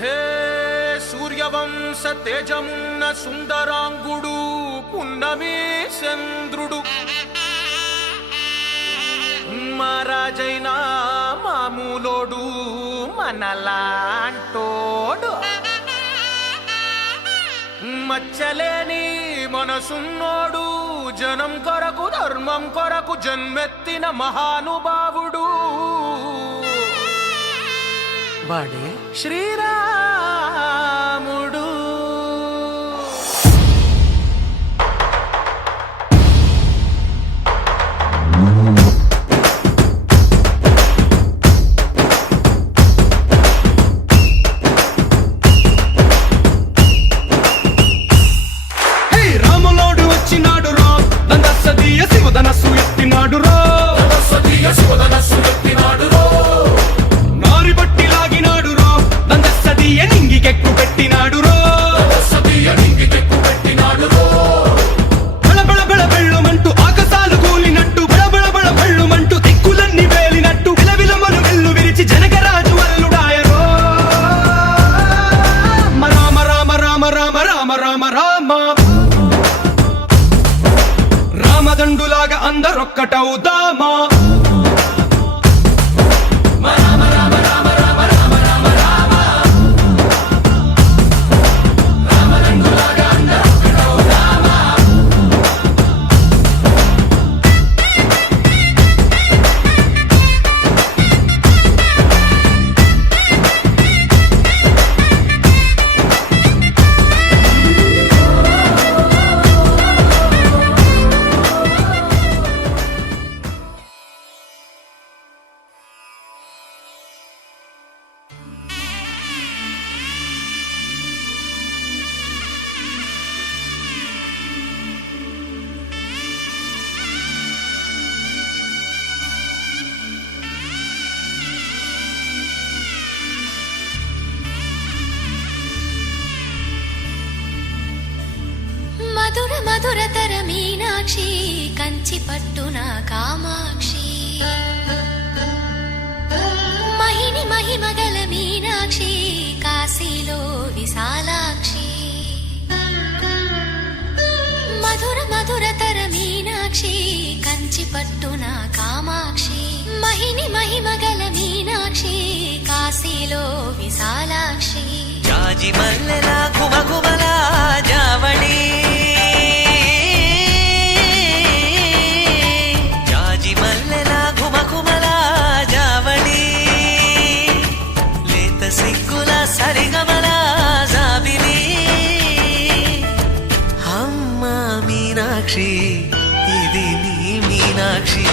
హే సూర్యవంశ తేజమున్న సుందరాంగుడు పున్నమి చంద్రుడు మహారాజైనా మామూలోడు మనలాంటోడు మచ్చలేని మనసున్నోడు జనం కొరకు ధర్మం కొరకు జన్మెత్తిన మహానుభావుడు వాడే శ్రీరాముడు. రాములోడు వచ్చినాడు రా దందసదీయ శివధనస్సు ఎత్తినాడు రా నారి బట్టి లాగినాడు రా దందసదీయ నింగికెక్కు పెట్టినాడు రా బళబళ బళ బెళ్ళుమంటూ ఆకాశాలు కూలినట్టు బళబళ బళ బెళ్ళుమంటూ దిక్కులన్నీ వేలినట్టు విలవిలమను వెల్లు విరిచి జనకరాజు అల్లుడాయరో రామ రామ రామ రామ రామ రామ రామ రామదండులాగా అందరొక్కటవుదామా మధుర మధురతర మీనాక్షి కంచి పట్టున కామాక్షి మహిని మహిమగల మీనాక్షి కాశీలో విశాలాక్షి మధుర మధురతర మీనాక్షి కంచి పట్టున కామాక్షి మహిని మహిమగల మీనాక్షి కాశీలో విశాలాక్షి జాజి మల్లెలా గుమగుమలా జావళి జాజి మల్లెలా గుమగుమలా జావళి లేత సిగ్గుల సరిగమలా జాబిలి అమ్మ మీనాక్షి ఇది నీ మీనాక్షి